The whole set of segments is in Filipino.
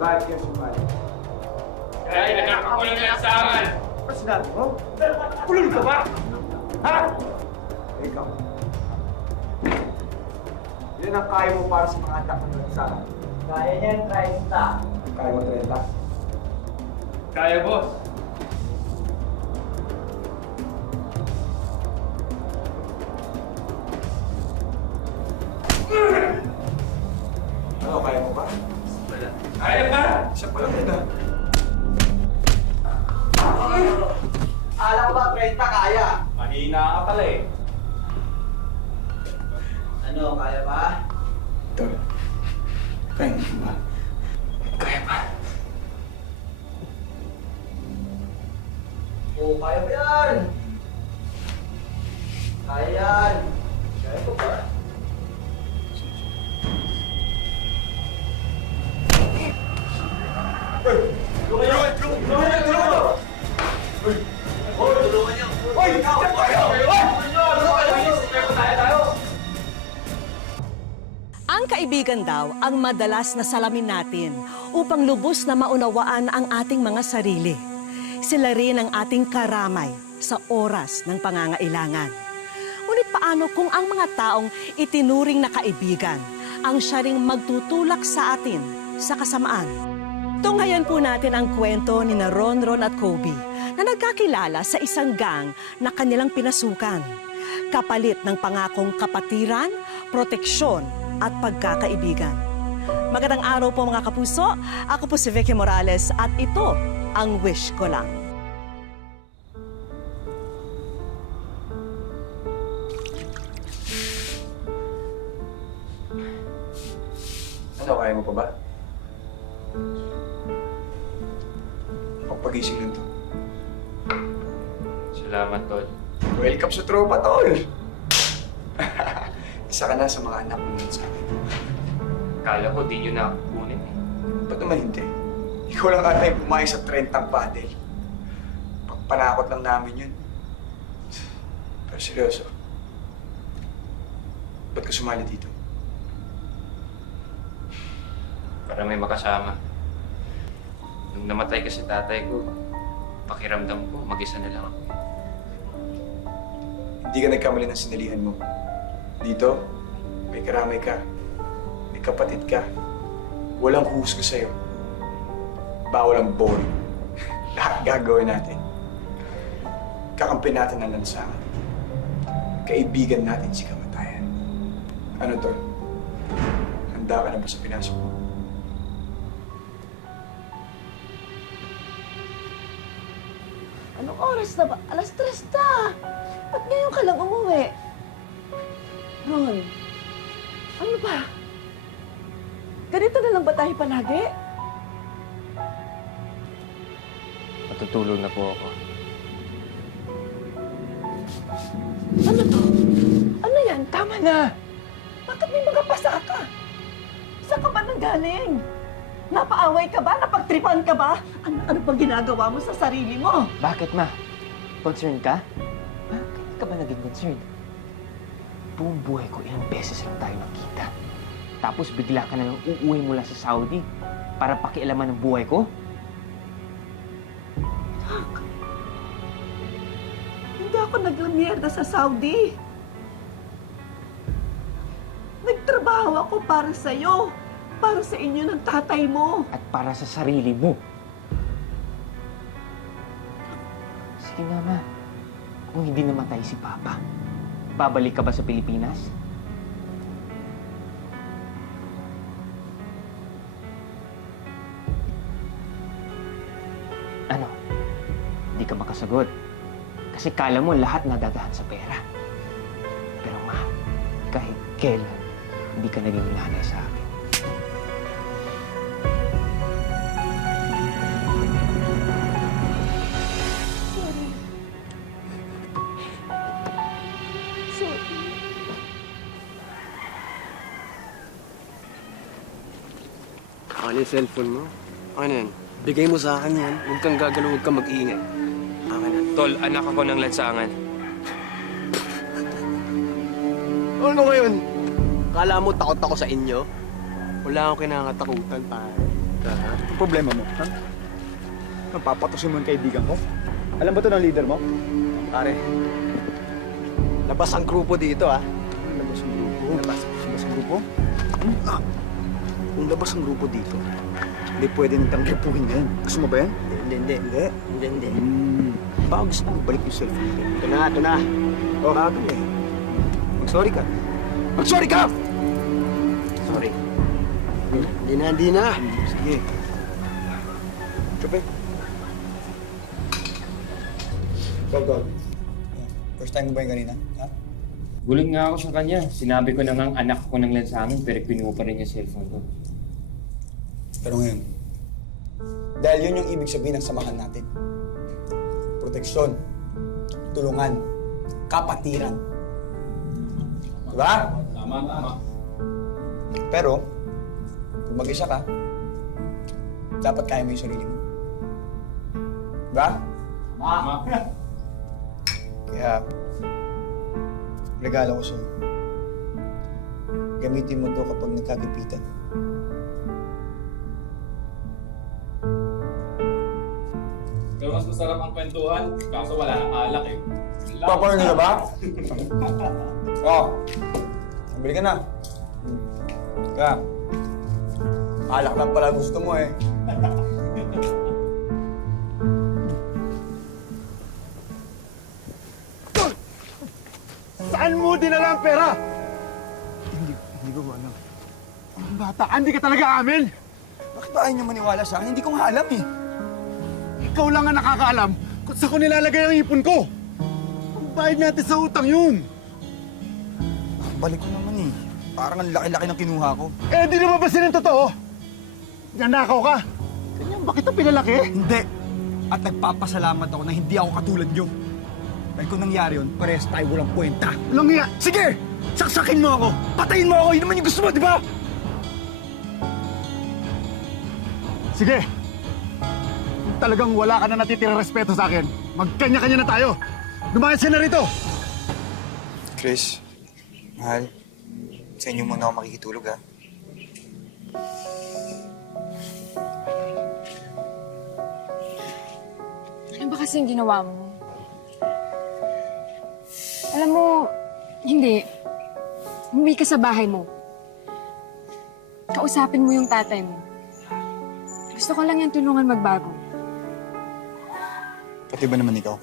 Bakit kayo sumali? Dahil nakakakulang na sa akin! Ano sinabi mo? Kulul ka ba? Ha? Ikaw. Yan ang kaya mo para sa mga anak ng bansa. Kaya niyan, 30. Kaya mo 30? Kaya, boss. Ano, kaya mo ba? Kaya pa! Siya pala kita. Alam ko ba 30 kaya? Mahina ka pala eh. Ano, kaya ba? Tol, kaya mo ba? Kaya ba? Oo, kaya ba yan? Kaya yan. Kaya ko ba? Ang kaibigan daw ang madalas na salamin natin upang lubos na maunawaan ang ating mga sarili. Sila rin ang ating karamay sa oras ng pangangailangan. Ngunit paano kung ang mga taong itinuring na kaibigan ang siya ring magtutulak sa atin sa kasamaan? Tunghayan po natin ang kwento ni na Ronron at Kobe na nagkakilala sa isang gang na kanilang pinasukan. Kapalit ng pangakong kapatiran, proteksyon at pagkakaibigan. Magandang araw po mga kapuso. Ako po si Vicky Morales at ito ang Wish Ko Lang. Ano, kaya mo pa ba? Pagpagising lang to. Salamat, Tol. Welcome sa tropa, tol! Isa ka na sa mga anak mo sa akin. Kala ko di nyo na ako kukunin eh. Ba't naman hindi? Ikaw lang ata yung pumayag sa 30 paddle. Pagpanakot lang namin yun. Pero seryoso, ba't ka sumali dito? Para may makasama. Nung namatay kasi tatay ko, pakiramdam ko, mag-isa na lang ako. Hindi ka nagkamali ng sinalihan mo. Dito, may karamay ka. May kapatid ka. Walang husga sa'yo. Bawal ang boring. Lahat gagawin natin. Kakampi natin ang lansangan. Kaibigan natin si kamatayan. Ano, Tol? Handa ka na ba sa pinasok mo? Anong oras na ba? Alas 3 na. Ba't ngayon ka lang umuwi? Ron, ano ba? Ganito na lang ba tayo palagi? Matutulog na po ako. Ano to? Ano yan? Tama na. Bakit may mga pasa ka? Saan ka ba nanggaling? Napaaway ka ba? Napagtripan ka ba? Ano bang ginagawa mo sa sarili mo? Bakit, ma? Concerned ka? Bakit ka ba naging concerned? Buong buhay ko, ilang beses lang tayo nakita. Tapos bigla ka na lang uuwi mula sa Saudi para pakialaman ng buhay ko? Hindi ako naglamierda sa Saudi. Nagtrabaho ako para sa'yo. Para sa inyo ng tatay mo. At para sa sarili mo. Sige na, ma. Kung hindi namatay si Papa, babalik ka ba sa Pilipinas? Ano? Hindi ka makasagot. Kasi kala mo lahat nadadaan sa pera. Pero ma, kahit kailan, hindi ka naging nanay sa akin. Sorry. Ano yung cellphone mo? Ano yan? Bigay mo sa akin yan. Huwag kang gagalaw, huwag kang mag-iingay. Akin na. Tol, anak ako ng lansangan. Ano ngayon? Kala mo takot ako sa inyo? Wala akong kinakatakutan, pare. kita, ha? Ang problema mo, ha? Napapatusin mo yung kaibigan ko? Alam ba to ng leader mo? Pare, labas ang grupo dito, ha? Labas ang grupo? Labas ang grupo? Kung labas ang grupo dito, hindi pwede nitang gripuhin ngayon. Gusto mo ba yan? Hindi. Baka gusto mo balik yung cellphone ko. Ito na. O, bago eh. Mag-sorry ka. Mag-sorry ka! Sorry. Hindi na. Sige. Chupe. Go. First time mo ba yung kanina? Ha? Guling nga ako sa kanya. Sinabi ko na nga anak ko ng lansangan pero kinuha pa rin yung cellphone ko. Pero ngayon, dahil yun yung ibig sabihin ng samahan natin. Proteksyon, tulungan, kapatiran. Diba? Tama. Pero, kung mag-isa ka, dapat kaya mo yung sarili mo. Diba? Tama. Kaya, regalo ko sa'yo. Gamitin mo to kapag nagkagipitan. Pero mas masarap ang kwentuhan, kaso wala nang alak eh. Popcorn nila ba? Oo. Bili ka na. Kaya, alak lang pala gusto mo eh. Saan mo dinala ang pera? Hindi ko alam. Ang bata ka, hindi ka talaga amin. Bakit ba ayaw niyo maniwala sa akin? Hindi ko nga alam eh. Ikaw lang ang nakakaalam kung saan ko nilalagay ang ipon ko. Ang bayad natin sa utang yun. Balik ko naman eh. Parang ang laki-laki ng kinuha ko. Eh, di lumabasin ang totoo. Nanakaw ka. Ganyan ba kita pinalaki? Hindi. At nagpapasalamat ako na hindi ako katulad niyo. Dahil kung nangyari yun, parehas tayo walang kwenta. Walang iya. Sige! Saksakin mo ako! Patayin mo ako! Yun naman yung gusto mo, di ba? Sige. Kung talagang wala ka na natitirang respeto sa akin, magkanya-kanya na tayo. Lumayas ka na rito. Chris, mahal, sa inyo muna ako makikitulog, ha? Ano ba kasing ginawa mo? Alam mo, hindi. Umuwi ka sa bahay mo. Kausapin mo yung tatay mo. Gusto ko lang yung tulungan magbago. Pati ba naman ikaw?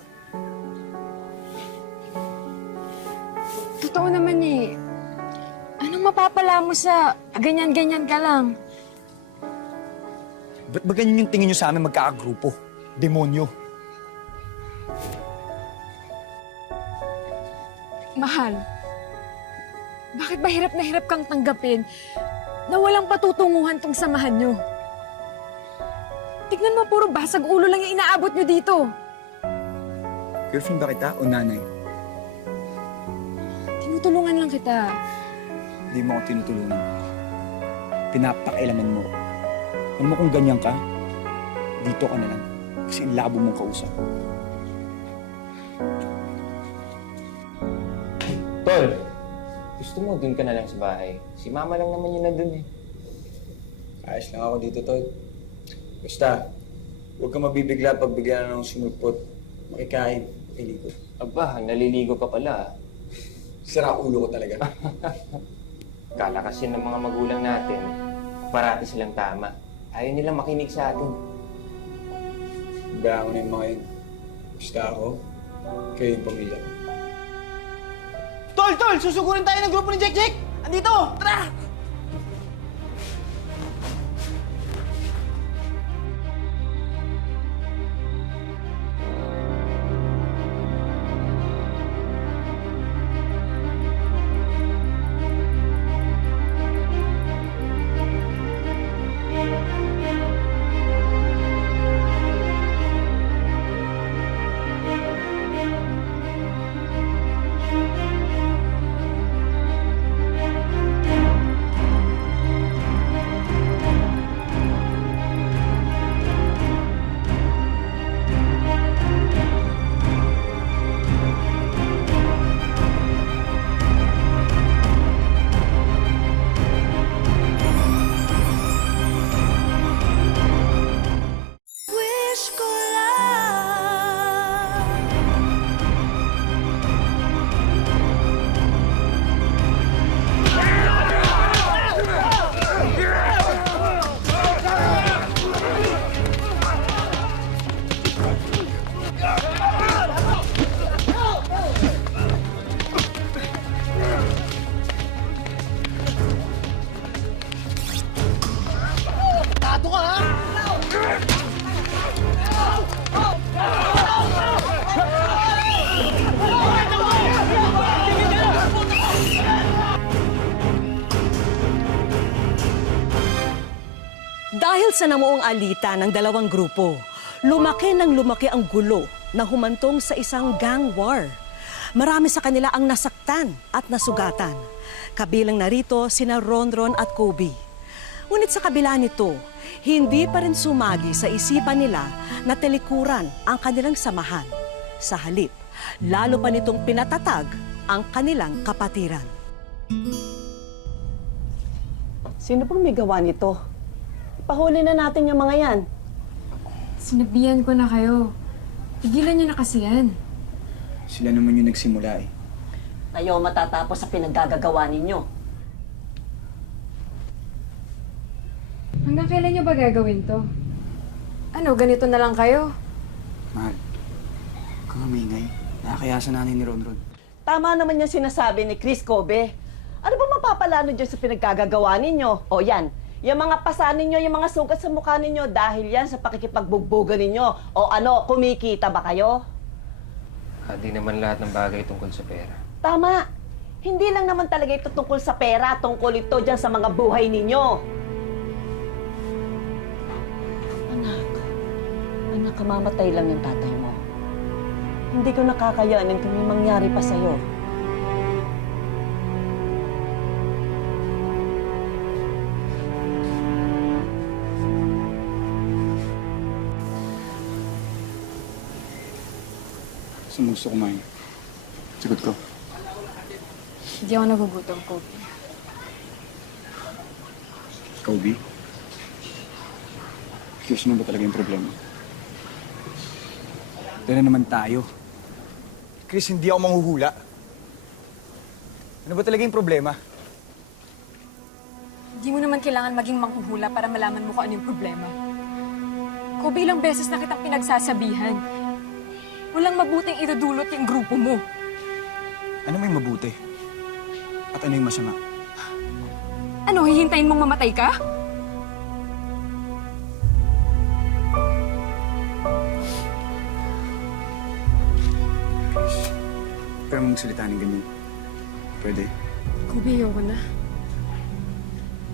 Totoo naman eh. Anong mapapala mo sa ganyan-ganyan ka lang? Ba't ba ganyan yung tingin nyo sa amin magkakagrupo? Demonyo. Mahal, bakit ba hirap na hirap kang tanggapin na walang patutunguhan tong samahan nyo? Tignan mo, puro basag ulo lang yung inaabot nyo dito. Girlfriend ba kita o nanay? Tinutulungan lang kita. Hindi mo ako tinutulungan. Pinapakailaman mo. Alam mo kung ganyan ka, dito ka na lang. Kasi ang labo mong kausap. Tol, gusto mo dun ka na lang sa bahay? Si mama lang naman yun nandun eh. Ayos lang ako dito, Tol. Basta, huwag ka mabibigla pag bigla na ng sumulpot. Makikain, iligo. Aba, naliligo ka pala. Sira ulo ko talaga. Kala kasi ng mga magulang natin, parati silang tama. Ayaw nilang makinig sa atin. Bayaan ko na yung mga yun. Basta ako, kayo yung pamilya ko. Tol! Susugurin tayo ng grupo ni Jack! Andito! Tara! Sigurado ka, ha? Dahil sa namuong alitan ng dalawang grupo, lumaki ang gulo na humantong sa isang gang war. Marami sa kanila ang nasaktan at nasugatan. Kabilang narito sina Ronron at Kobe. Ngunit sa kabila nito, hindi pa rin sumagi sa isipan nila na telikuran ang kanilang samahan. Sa halip, lalo pa nitong pinatatag ang kanilang kapatiran. Sino pong may gawa nito? Pahuli na natin yung mga yan. Sinabihan ko na kayo. Tigilan niyo na kasi yan. Sila naman yung nagsimula eh. Ayaw matatapos sa pinaggagawa ninyo. Hanggang kailan niyo ba gagawin to? Ano, ganito na lang kayo? Mahal, huwag kang maingay. Nakakayasan natin ni Ronron. Tama naman yung sinasabi ni Chris Kobe. Ano ba mapapalano dyan sa pinaggagawa ninyo? O yan, yung mga pasa ninyo, yung mga sugat sa mukha ninyo, dahil yan sa pakikipagbugbogan ninyo. O ano, kumikita ba kayo? Di naman lahat ng bagay tungkol sa pera. Tama. Hindi lang naman talaga ito tungkol sa pera, tungkol ito dyan sa mga buhay ninyo. Anak, kamamatay lang yung tatay mo. Hindi ko nakakayanin kung may mangyari pa sa'yo. Saan gusto kumain? Sagot ko. Hindi ako nagugutom, Kobe. Kobe? Chris, ano ba talaga yung problema? Ito na naman tayo. Chris, hindi ako manghuhula. Ano ba talaga yung problema? Hindi mo naman kailangan maging manghuhula para malaman mo kung ano yung problema. Kobe, ilang beses na kitang pinagsasabihan. Walang mabuting idudulot yung grupo mo. Ano may mabuti? At ano yung masama? Ano, hihintayin mong mamatay ka? Pero mong salita ng ganyan. Pwede. Kobe, ayoko na.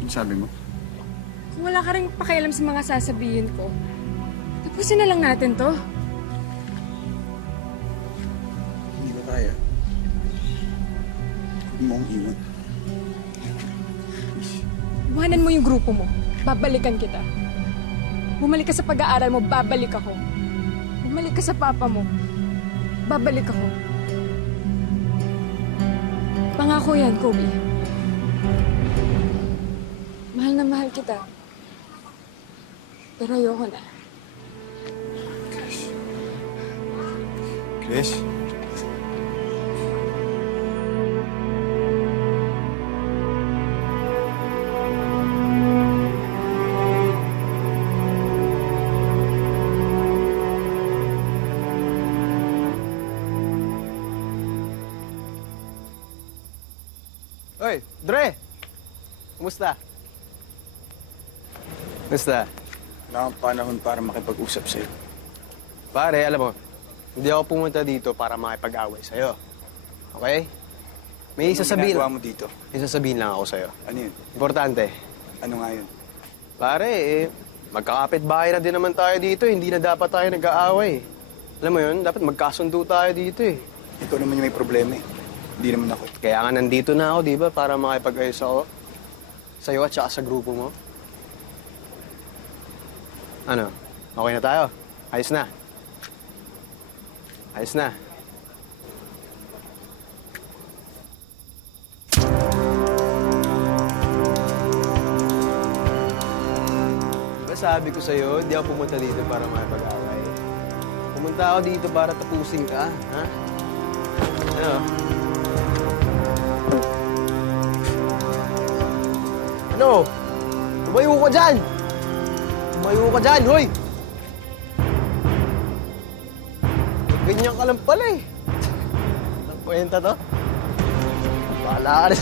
Ano sabi mo? Kung wala ka rin pakialam sa mga sasabihin ko, tapusin na lang natin to. Hindi ba kaya? Huwag mo akong iwan. Iwanan mo yung grupo mo. Babalikan kita. Bumalik ka sa pag-aaral mo, babalik ako. Bumalik ka sa papa mo. Babalik ako. Pangako yan, Kobe. Mahal na mahal kita. Pero ayoko na. Chris? Oy, Dre! Kumusta? Kumusta? Wala akong panahon para makipag-usap sa'yo. Pare, alam mo, hindi ako pumunta dito para makipag-away sa'yo. Okay? May sasabihin. Ginagawa mo dito? May sasabihin lang ako sa'yo. Ano yun? Importante. Ano nga yun? Pare, magkakapit-bahay na din naman tayo dito. Hindi na dapat tayo nag-aaway. Alam mo yun, dapat magkasundo tayo dito eh. Ikaw naman yung may problema eh. Hindi naman ako. Kaya nga nandito na ako, di ba? Para makipag-ayos ako sa'yo at saka sa grupo mo. Ano? Okay na tayo? Ayos na? Ayos na? Diba sabi ko sa'yo, hindi ako pumunta dito para makipag-away. Pumunta ako dito para tapusin ka, ha? Ano? Ano? Tumayo ka dyan! Tumayo ka dyan, hoy! Ganyan ka lang pala eh. Ang kwenta to. Bahala ka na.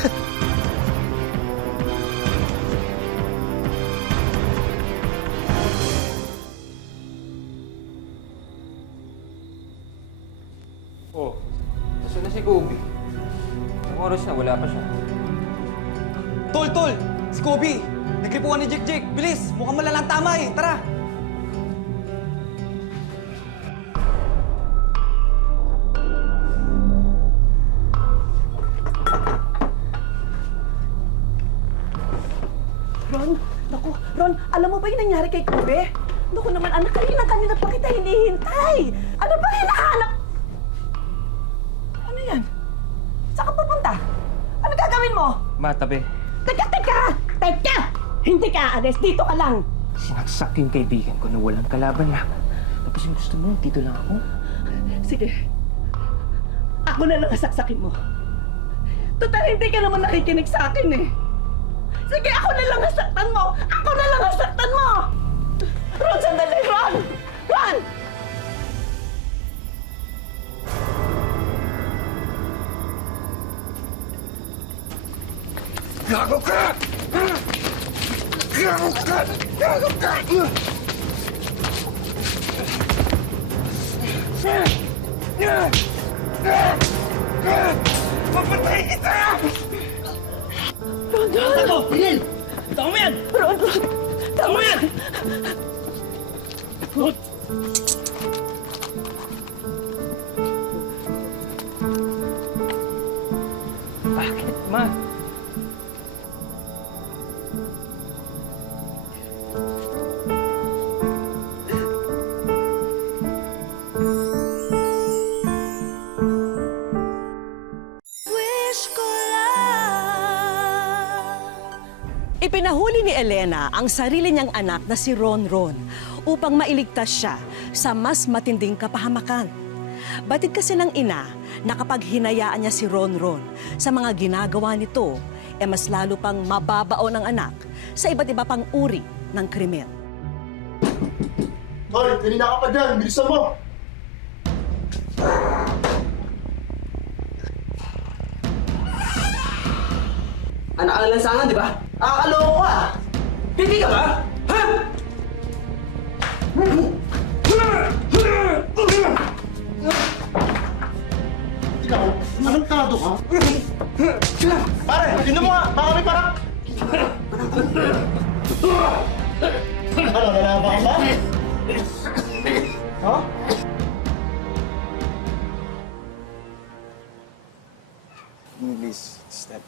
si Kobe? Ang oras na, wala pa siya. Tol! Si Kobe! Nagripuan ni Jake! Bilis! Mukhang malalang tama eh! Tara! Ron, naku, Ron, alam mo ba yung nangyari kay Kobe? Naku naman, anak, kanina pa kita hinihintay. Ano ba hinahanap? Ano yan? Saan ka pupunta? Ano gagawin mo? Ma, tabi. Teka! Hindi ka aalis, dito ka lang. Sinaksak yung kaibigan ko na walang kalaban lang. Tapos yung gusto mo, dito lang ako. Sige, ako na lang saksakin mo. Total, hindi ka naman nakikinig sa akin eh. Sige, ako na lang nasaktan mo! Ako na lang nasaktan mo! Ron, sandali! Ron! Ron! Gago ka! Gago ka! Gago ka! Papatay kita! Ron! Ano? Ron! Tama mo yan! Ron! Tama mo yan! Ron! Bakit, ma? Ipinahuli ni Elena ang sarili niyang anak na si Ronron upang mailigtas siya sa mas matinding kapahamakan. Batid kasi ng ina na kapag hinayaan niya si Ronron sa mga ginagawa nito, mas lalo pang mababao ng anak sa iba't iba pang uri ng krimen. Hoy, kanina ka pa dyan. Bilisan mo! Anak ka lang sana, di ba? Akakaloko ka! Hindi ka ba? Ha? Ikaw, anong ka? Pare, tinan mo nga! Baka may parak! Ano, nalaban ka ba? Ha? Please, step.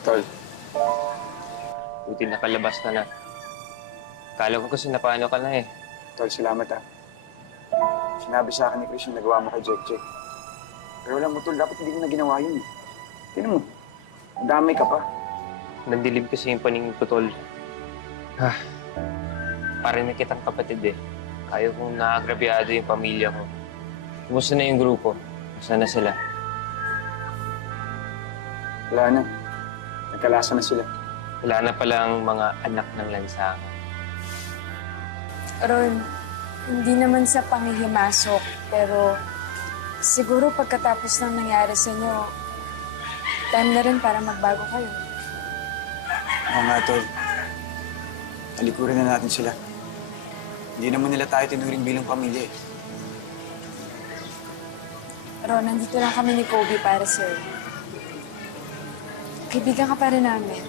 Tol, buti nakalabas ka na. Kala ko kasi napaano ka na eh. Tol, salamat ah. Sinabi sa akin ni Chris yung nagawa mo kay Jack. Pero alam mo, Tol, dapat hindi ko na ginawa yun eh. Tingnan mo, damay ka pa. Nandilib kasi yung paningin ko, Tol. Parang may kitang kapatid eh. Ayaw kong naagrabyado yung pamilya ko. Kumusta na yung grupo? Kumusta na sila? Wala na. Nagkalasa na sila. Wala na palang mga anak ng lansangan. Ron, hindi naman sa panghihimasok, pero siguro pagkatapos ng nangyari sa inyo, time na rin para magbago kayo. Oo nga, Tol. Talikurin na natin sila. Hindi naman nila tayo tinuring bilang pamilya eh. Ron, nandito lang kami ni Kobe para sa'yo. Kaibigan ka pa rin namin.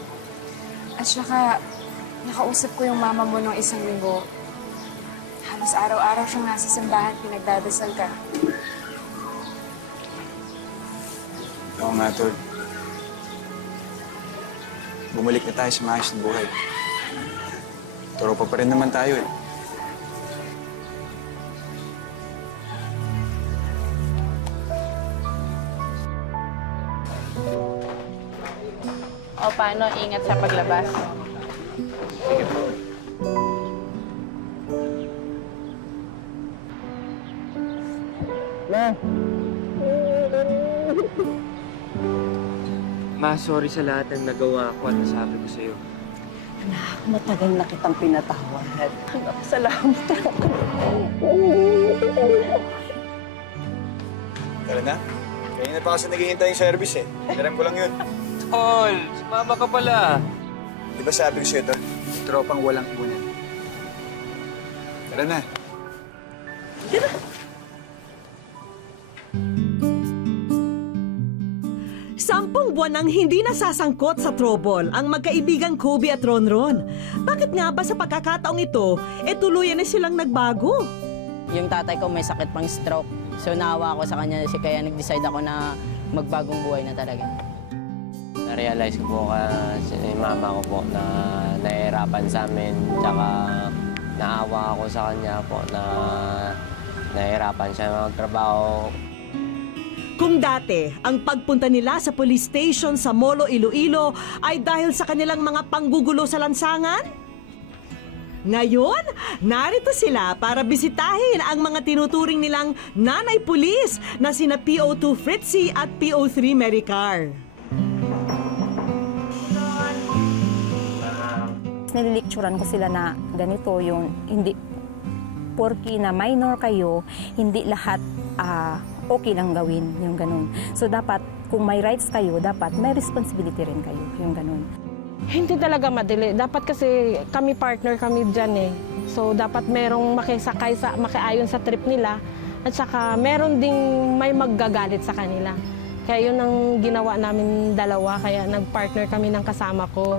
At saka, nakausap ko yung mama mo nung isang linggo. Halos araw-araw siyang nasa simbahan, pinagdadasal ka. Oo nga, Tol. Bumalik na tayo sa maayos na buhay. Tropa pa rin naman tayo eh. O paano, ingat sa paglabas. Sige po. Ma, sorry sa lahat ng nagawa ko at nasabi ko sa'yo. Anak, matagal na kitang pinatawad. Anak, salamat ako. Tara na. Kanina pa kasi naghihintay yung service eh. Alam ko lang yun. Tol, sumama ka pala. Di ba sabi ko sa'yo, Tol? Tropang walang iwanan. Tara na. Tira. Sampung buwan nang hindi nasasangkot sa trouble ang magkaibigang Kobe at Ronron. Bakit nga ba sa pagkakataong ito, tuluyan na silang nagbago? Yung tatay ko may sakit pang stroke. So naawa ako sa kanya kaya nag-decide ako na magbagong buhay na talaga. Na-realize ko po kasi yung mama ko po na nahihirapan sa amin. Tsaka naawa ako sa kanya po na nahihirapan siya magtrabaho. Kung dati, ang pagpunta nila sa police station sa Molo, Iloilo ay dahil sa kanilang mga panggugulo sa lansangan, ngayon, narito sila para bisitahin ang mga tinuturing nilang nanay pulis na sina PO2 Fritzy at PO3 Maricar. Nililecturan ko sila na ganito yung hindi porky na minor kayo, hindi lahat okay lang gawin yung ganun. So dapat kung may rights kayo, dapat may responsibility rin kayo yung ganun. Hindi talaga madali. Dapat kasi kami partner kami dyan eh. So dapat merong makisakay sa makiayon sa trip nila at saka meron ding may maggagalit sa kanila. Kaya yun ang ginawa namin dalawa, kaya nagpartner kami ng kasama ko.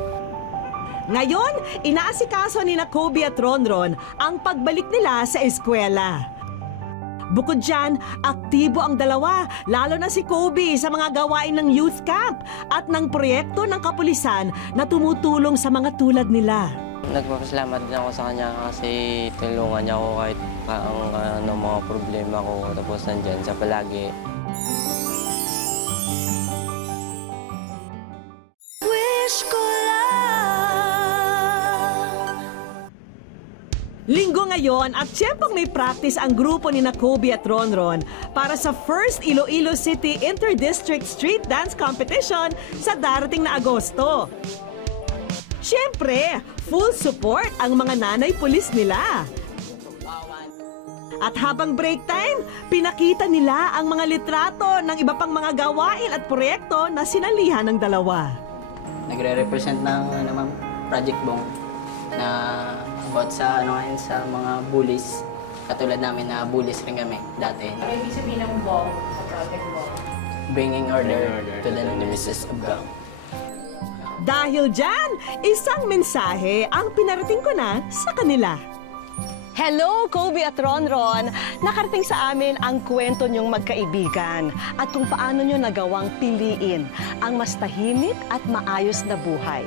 Ngayon, inaasikaso ni na Kobe at Ronron ang pagbalik nila sa eskwela. Bukod dyan, aktibo ang dalawa, lalo na si Kobe sa mga gawain ng youth camp at ng proyekto ng kapulisan na tumutulong sa mga tulad nila. Nagpapasalamat din ako sa kanya kasi tulungan niya ako kahit ang mga problema ko. Tapos nandyan siya palagi. Linggo ngayon at siyempang may practice ang grupo ni na Kobe at Ronron para sa first Iloilo City Inter-District Street Dance Competition sa darating na Agosto. Siyempre, full support ang mga nanay pulis nila. At habang break time, pinakita nila ang mga litrato ng iba pang mga gawain at proyekto na sinalihan ng dalawa. Nagre-represent ng ma'am, Project Bong na about sa ngayon sa mga bullies. Katulad namin na bullies rin kami dati. Ano ibig sabihin ng Bong sa Project Bong? Bringing order to the nemesis of God. Dahil dyan, isang mensahe ang pinarating ko na sa kanila. Hello, Kobe at Ronron! Nakarating sa amin ang kwento niyong magkaibigan at kung paano niyo nagawang piliin ang mas tahimik at maayos na buhay.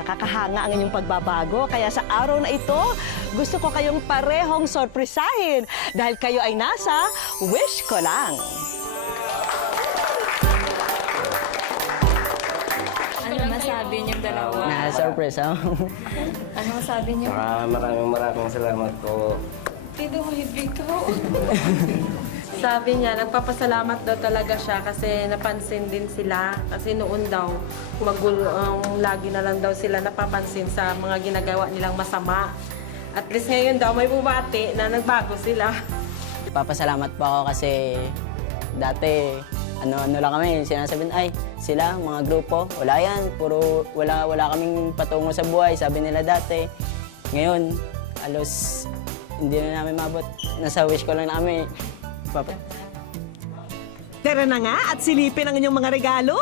Nakakahanga ang inyong pagbabago, kaya sa araw na ito, gusto ko kayong parehong sorpresahin dahil kayo ay nasa Wish Ko Lang. Ano masabi niyong dalawa? Na-surprise, ha? Ano masabi niyo? Maraming salamat po. Pido mo ikaw. Sabi niya, nagpapasalamat daw talaga siya kasi napansin din sila. Kasi noon daw, lagi na lang daw sila napapansin sa mga ginagawa nilang masama. At least ngayon daw may bumati na nagbago sila. Papasalamat po ako kasi dati ano lang kami, sinasabihin, ay, sila, mga grupo, wala yan, wala kaming patungo sa buhay, sabi nila dati. Ngayon, alos, hindi na namin mabot. Nasa wish ko lang namin. Tara na nga at silipin ang inyong mga regalo.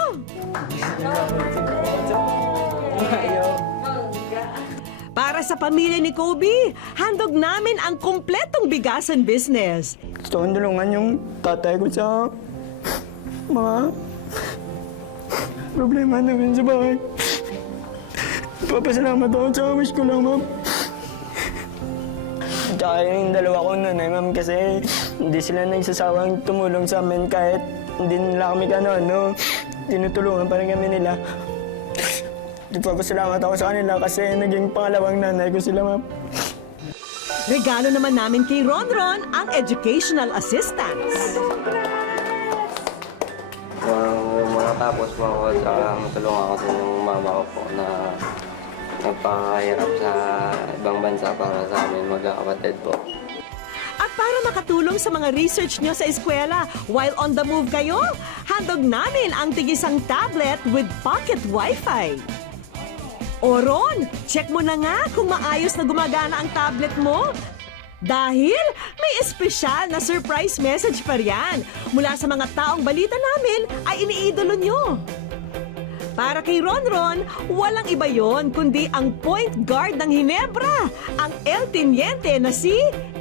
Para sa pamilya ni Kobe, handog namin ang kumpletong bigasan business. Gusto kong tulungan yung tatay ko sa mga problema namin sa bahay. Papasalamat ako sa wish ko lang, ma'am. Tsaka yung dalawa kong nanay, ma'am, kasi hindi sila nagsasawang tumulong sa amin kahit hindi nila kami tinutulungan pa rin kami nila. Nagpapasalamat ako sa kanila kasi naging pangalawang nanay ko sila, ma'am. Regalo naman namin kay Ronron ang educational assistance. Makatapos po ako at matulungan ako sa mama ko po na nagpahirap sa ibang bansa para sa amin magkakapatid po. At para makatulong sa mga research nyo sa eskwela while on the move kayo, handog namin ang tigisang tablet with pocket wifi. O Ron, check mo na nga kung maayos na gumagana ang tablet mo. Dahil may espesyal na surprise message pa riyan mula sa mga taong balita namin ay iniidolo nyo. Para kay Ronron, walang iba yon kundi ang point guard ng Hinebra, ang El Teniente na si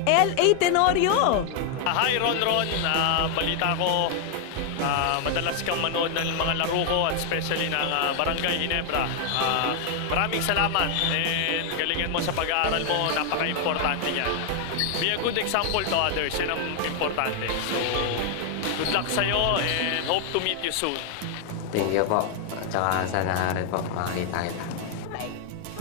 L.A. Tenorio. Hi Ronron, balita ko madalas kang manood ng mga laro ko at especially ng Barangay Hinebra. Maraming salamat and galingan mo sa pag-aaral mo, napaka-importante yan. Be a good example to others, yan ang importante. So, good luck sa'yo and hope to meet you soon. Thank you po. Tsaka sana rin po makakita kita.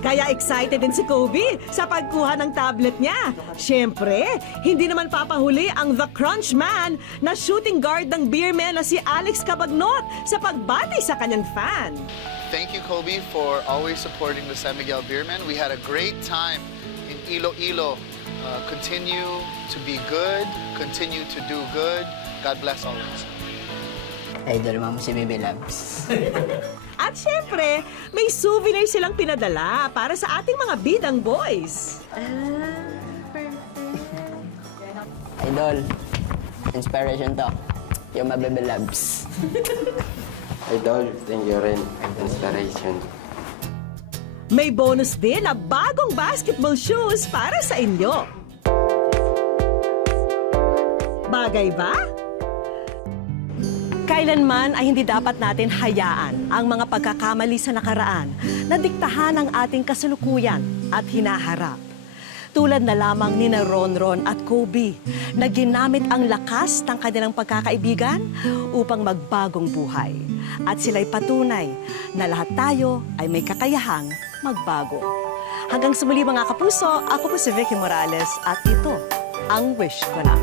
Kaya excited din si Kobe sa pagkuha ng tablet niya. Siyempre, hindi naman papahuli ang The Crunch Man na shooting guard ng Beerman na si Alex Cabagnot sa pagbati sa kanyang fan. Thank you, Kobe, for always supporting the San Miguel Beermen. We had a great time in Iloilo. Continue to be good. Continue to do good. God bless always. Idol mo si Baby Labs. At syempre, may souvenir silang pinadala para sa ating mga bidang boys. Idol, inspiration to. Yung mga Baby Labs. Idol, thank you rin. Inspiration. May bonus din na bagong basketball shoes para sa inyo. Bagay ba? Kailanman ay hindi dapat natin hayaan ang mga pagkakamali sa nakaraan na diktahan ang ating kasalukuyan at hinaharap. Tulad na lamang ni na Ronron at Kobe na ginamit ang lakas ng kanilang pagkakaibigan upang magbagong buhay. At sila'y patunay na lahat tayo ay may kakayahang magbago. Hanggang sa muli mga kapuso, ako po si Vicky Morales at ito ang Wish Ko Na.